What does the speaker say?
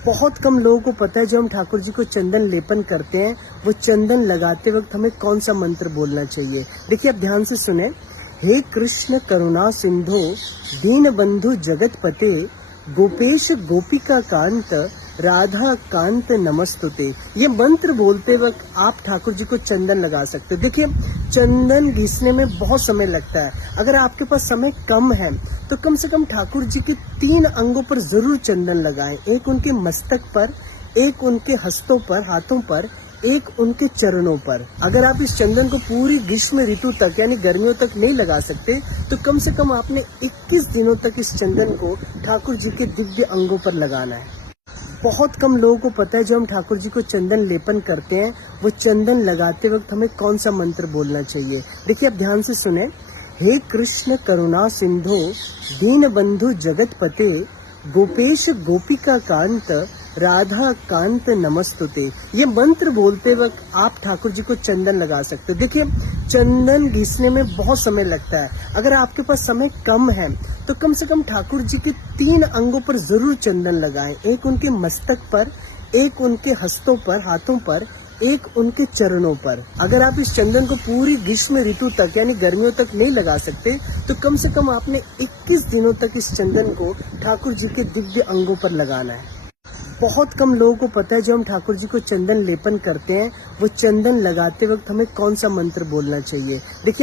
बहुत कम लोगों को पता है जब हम ठाकुर जी को चंदन लेपन करते हैं, वो चंदन लगाते वक्त हमें कौन सा मंत्र बोलना चाहिए। देखिए, आप ध्यान से सुने। हे कृष्ण करुणा सिंधु दीन बंधु जगतपते गोपेश गोपिका कांत राधा कांत नमस्तुते। ये मंत्र बोलते वक्त आप ठाकुर जी को चंदन लगा सकते हो। देखिए, चंदन घिसने में बहुत समय लगता है। अगर आपके पास समय कम है तो कम से कम ठाकुर जी के 3 अंगों पर जरूर चंदन लगाएं। एक उनके मस्तक पर, एक उनके हस्तों पर, हाथों पर, एक उनके चरणों पर। अगर आप इस चंदन को पूरी ग्रीष्म ऋतु तक यानी गर्मियों तक नहीं लगा सकते तो कम से कम आपने 21 दिनों तक इस चंदन को ठाकुर जी के दिव्य अंगों पर लगाना है। बहुत कम लोगों को पता है जब हम ठाकुर जी को चंदन लेपन करते हैं, वो चंदन लगाते वक्त हमें कौन सा मंत्र बोलना चाहिए। देखिए, आप ध्यान से सुने। हे कृष्ण करुणा सिंधु दीन बंधु जगतपते गोपेश गोपिका कांत राधा कांत नमस्तुते। ये मंत्र बोलते वक्त आप ठाकुर जी को चंदन लगा सकते हो। देखिए, चंदन घिसने में बहुत समय लगता है। अगर आपके पास समय कम है तो कम से कम ठाकुर जी के 3 अंगों पर जरूर चंदन लगाएं। एक उनके मस्तक पर, एक उनके हस्तों पर, हाथों पर, एक उनके चरणों पर। अगर आप इस चंदन को पूरी ग्रीष्म ऋतु तक यानी गर्मियों तक नहीं लगा सकते तो कम से कम आपने 21 दिनों तक इस चंदन को ठाकुर जी के दिव्य अंगों पर लगाना है। बहुत कम लोगों को पता है जब हम ठाकुर जी को चंदन लेपन करते हैं, वो चंदन लगाते वक्त हमें कौन सा मंत्र बोलना चाहिए। देखिए,